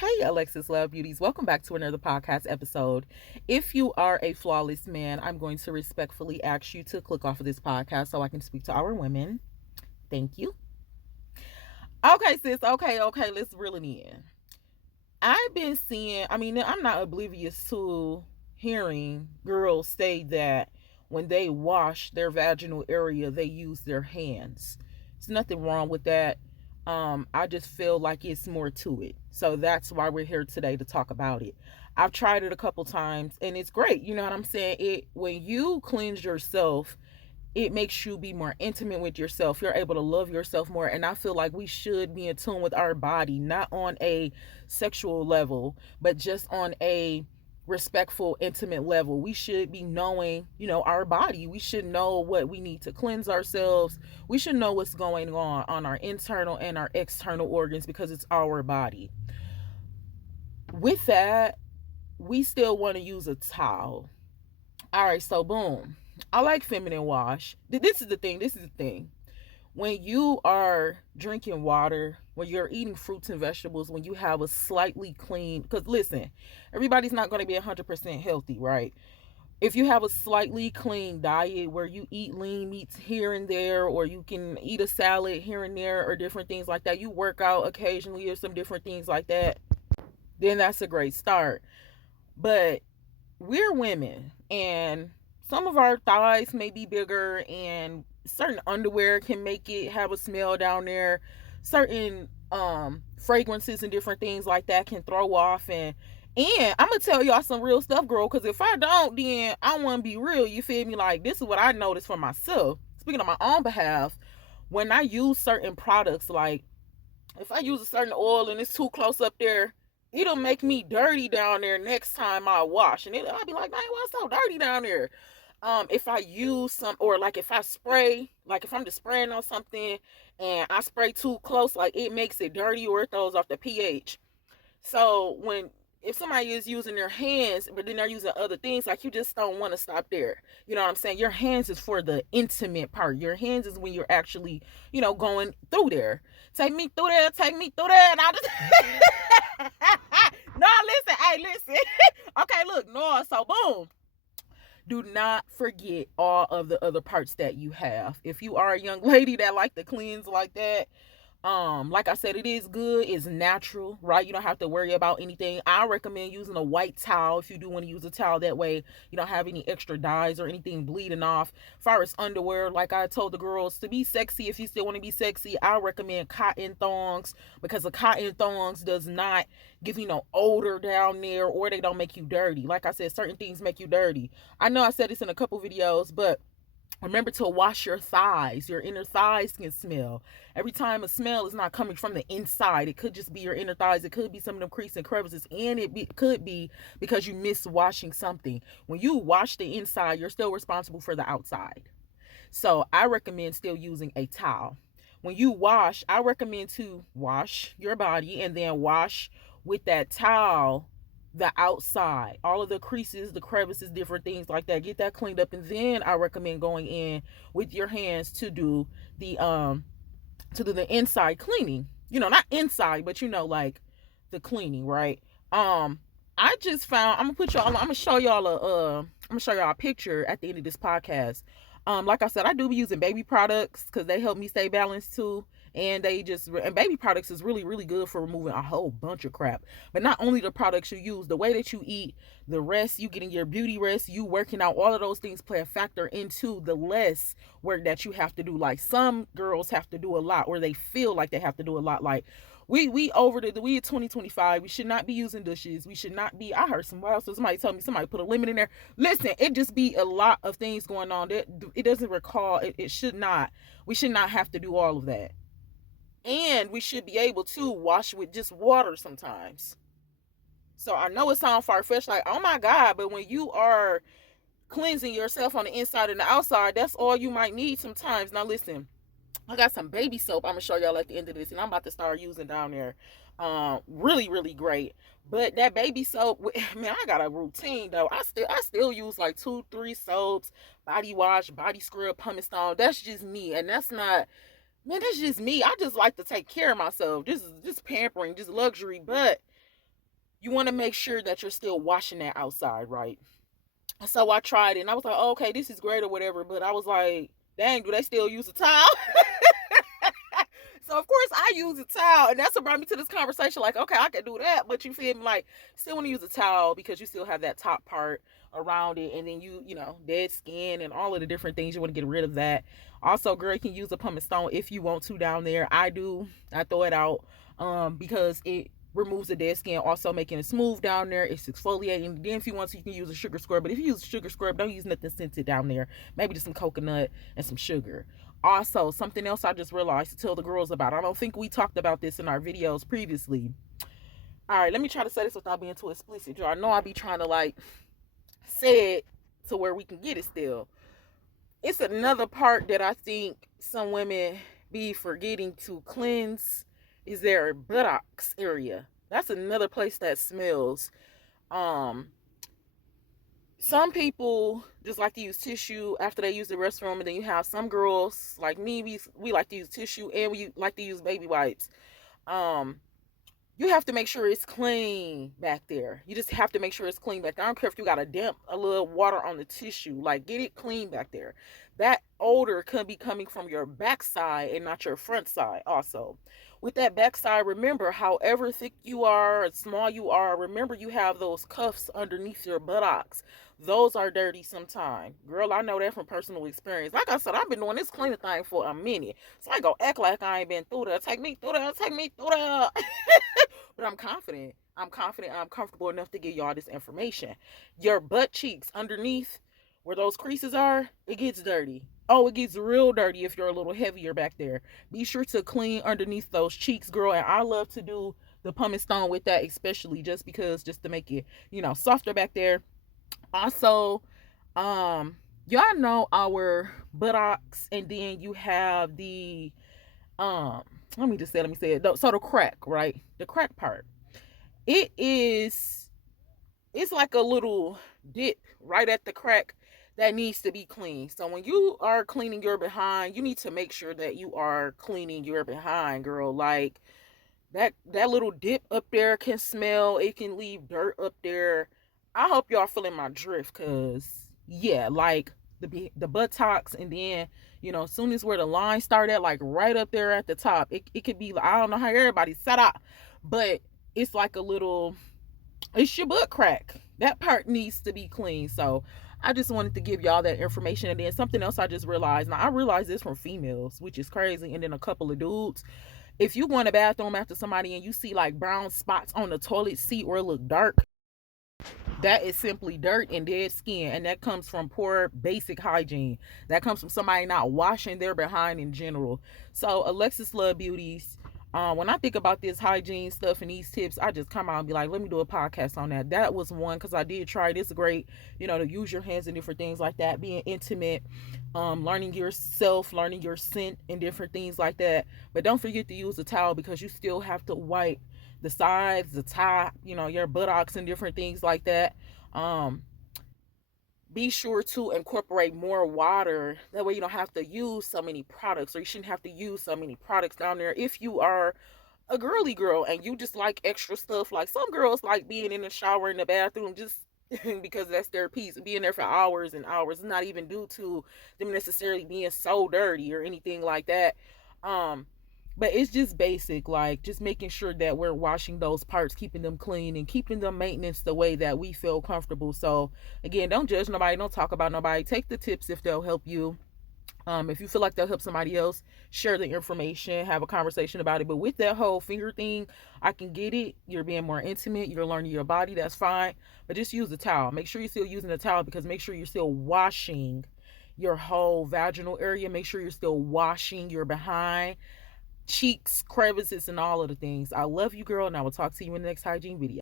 Hey, Alexis Love Beauties. Welcome back to another podcast episode. If you are a flawless man, I'm going to respectfully ask you to click off of this podcast so I can speak to our women. Thank you. Okay, sis. Okay. Let's reel it in. I've been seeing, I'm not oblivious to hearing girls say that when they wash their vaginal area, they use their hands. There's nothing wrong with that. I just feel like it's more to it. So that's why we're here today to talk about it. I've tried it a couple times and it's great. You know what I'm saying? It when you cleanse yourself, it makes you be more intimate with yourself. You're able to love yourself more. And I feel like we should be in tune with our body, not on a sexual level, but just on a respectful, intimate level. We should be knowing, our body. We should know what we need to cleanse ourselves. We should know what's going on our internal and our external organs because it's our body. With that, we still want to use a towel. All right, so boom. I like feminine wash. This is the thing. When you are drinking water, when you're eating fruits and vegetables, when you have a slightly clean, because listen, everybody's not going to be 100% healthy, right? If you have a slightly clean diet where you eat lean meats here and there, or you can eat a salad here and there, or different things like that, you work out occasionally or some different things like that, then that's a great start. But we're women, and some of our thighs may be bigger, and certain underwear can make it have a smell down there. Certain fragrances and different things like that can throw off. And I'm gonna tell y'all some real stuff, girl, because if I don't, then I want to be real. You feel me? Like, this is what I noticed for myself, speaking on my own behalf. When I use certain products, like if I use a certain oil and it's too close up there, it'll make me dirty down there next time I wash. And I'll be like, dang, why it's so dirty down there? If I use some, or like if I spray, like if I'm just spraying on something and I spray too close, like it makes it dirty or it throws off the pH. So if somebody is using their hands, but then they're using other things, like, you just don't want to stop there. You know what I'm saying? Your hands is for the intimate part. Your hands is when you're actually, going through there. Take me through there, take me through there, and I'll just no, listen, hey, listen. Okay, look, no, so boom. Do not forget all of the other parts that you have. If you are a young lady that like to cleanse like that, like I said, it is good. It's natural, right? You don't have to worry about anything. I recommend using a white towel if you do want to use a towel. That way you don't have any extra dyes or anything bleeding off. As far as underwear, like I told the girls, to be sexy, if you still want to be sexy, I recommend cotton thongs, because the cotton thongs does not give you no odor down there, or they don't make you dirty. Like I said, certain things make you dirty. I know I said this in a couple videos, but remember to wash your thighs. Your inner thighs can smell. Every time a smell is not coming from the inside, it could just be your inner thighs. It could be some of them creases and crevices, and could be because you miss washing something. When you wash the inside, you're still responsible for the outside. So I recommend still using a towel. When you wash, I recommend to wash your body and then wash with that towel the outside, all of the creases, the crevices, different things like that. Get that cleaned up, and then I recommend going in with your hands to do the inside cleaning. Not inside, but like the cleaning, right? I just found, I'm gonna show y'all a picture at the end of this podcast. Like I said, I do be using baby products because they help me stay balanced too. And baby products is really, really good for removing a whole bunch of crap. But not only the products you use, the way that you eat, the rest you getting, your beauty rest, you working out, all of those things play a factor into the less work that you have to do. Like, some girls have to do a lot, or they feel like they have to do a lot. Like, we in 2025. We should not be using dishes. We should not be. I heard somebody told me somebody put a limit in there. Listen, it just be a lot of things going on that it doesn't recall. It should not. We should not have to do all of that. And we should be able to wash with just water sometimes. So I know it sounds far-fetched, like, oh my God, but when you are cleansing yourself on the inside and the outside, that's all you might need sometimes. Now listen, I got some baby soap I'm gonna show y'all at the end of this, and I'm about to start using down there. Really, really great. But that baby soap, man, I got a routine though. I still use like 2-3 soaps, body wash, body scrub, pumice stone. That's just me, and that's not. Man, that's just me. I just like to take care of myself. This is just pampering, just luxury. But you want to make sure that you're still washing that outside, right? So I tried it and I was like, oh, okay, this is great or whatever. But I was like, dang, do they still use a towel? So of course I use a towel, and that's what brought me to this conversation. Like, okay, I can do that, but you feel me? Like, still want to use a towel because you still have that top part around it, and then you know, dead skin and all of the different things. You want to get rid of that. Also, girl, you can use a pumice stone if you want to down there. I do. I throw it out because it removes the dead skin, also making it smooth down there. It's exfoliating. Then if you want to, you can use a sugar scrub. But if you use a sugar scrub, don't use nothing scented down there. Maybe just some coconut and some sugar. Also, something else I just realized to tell the girls about. I don't think we talked about this in our videos previously. All right, let me try to say this without being too explicit. Y'all know I be trying to like say it to where we can get it still. It's another part that I think some women be forgetting to cleanse is their buttocks area. That's another place that smells. Um, some people just like to use tissue after they use the restroom, and then you have some girls like me. We like to use tissue and we like to use baby wipes. Um, you have to make sure it's clean back there. You just have to make sure it's clean back there. I don't care if you got a damp, a little water on the tissue. Like, get it clean back there. That odor could be coming from your backside and not your front side also. With that backside, remember, however thick you are or small you are, remember you have those cuffs underneath your buttocks. Those are dirty sometime. Girl, I know that from personal experience. Like I said, I've been doing this cleaning thing for a minute. So I go act like I ain't been through that. Take me through that. Take me through that. But I'm confident. I'm confident. I'm comfortable enough to give y'all this information. Your butt cheeks underneath where those creases are, it gets dirty. Oh, it gets real dirty if you're a little heavier back there. Be sure to clean underneath those cheeks, girl. And I love to do the pumice stone with that, especially just because, just to make it, you know, softer back there. Also, y'all know our buttocks, and then you have the um let me say it. So the crack, right? The crack part. It is, it's like a little dip right at the crack that needs to be cleaned. So when you are cleaning your behind, you need to make sure that you are cleaning your behind, girl. Like, that little dip up there can smell. It can leave dirt up there. I hope y'all feeling my drift, cause yeah, like the buttocks, and then, you know, as soon as where the line start at, like right up there at the top, it could be, I don't know how everybody's set up, but it's like a little, it's your butt crack. That part needs to be clean. So I just wanted to give y'all that information. And then something else I just realized. Now I realized this from females, which is crazy, and then a couple of dudes. If you go in the bathroom after somebody and you see like brown spots on the toilet seat or it look dark, that is simply dirt and dead skin, and that comes from poor basic hygiene. That comes from somebody not washing their behind in general. So Alexis Love Beauties, when I think about this hygiene stuff and these tips, I just come out and be like, let me do a podcast on that. That was one, because I did try it. It's great, you know, to use your hands and different things like that, being intimate, learning yourself, learning your scent and different things like that. But don't forget to use a towel, because you still have to wipe the sides, the top, you know, your buttocks and different things like that. Um, be sure to incorporate more water. That way you don't have to use so many products, or you shouldn't have to use so many products down there if you are a girly girl and you just like extra stuff. Like, some girls like being in the shower, in the bathroom, just because that's their piece, being there for hours and hours, not even due to them necessarily being so dirty or anything like that. um but it's just basic, like just making sure that we're washing those parts, keeping them clean and keeping them maintenance the way that we feel comfortable. So again, don't judge nobody, don't talk about nobody. Take the tips if they'll help you. If you feel like they'll help somebody else, share the information, have a conversation about it. But with that whole finger thing, I can get it. You're being more intimate, you're learning your body, that's fine. But just use the towel. Make sure you're still using the towel, because make sure you're still washing your whole vaginal area. Make sure you're still washing your behind, cheeks, crevices, and all of the things. I love you, girl, and I will talk to you in the next hygiene video.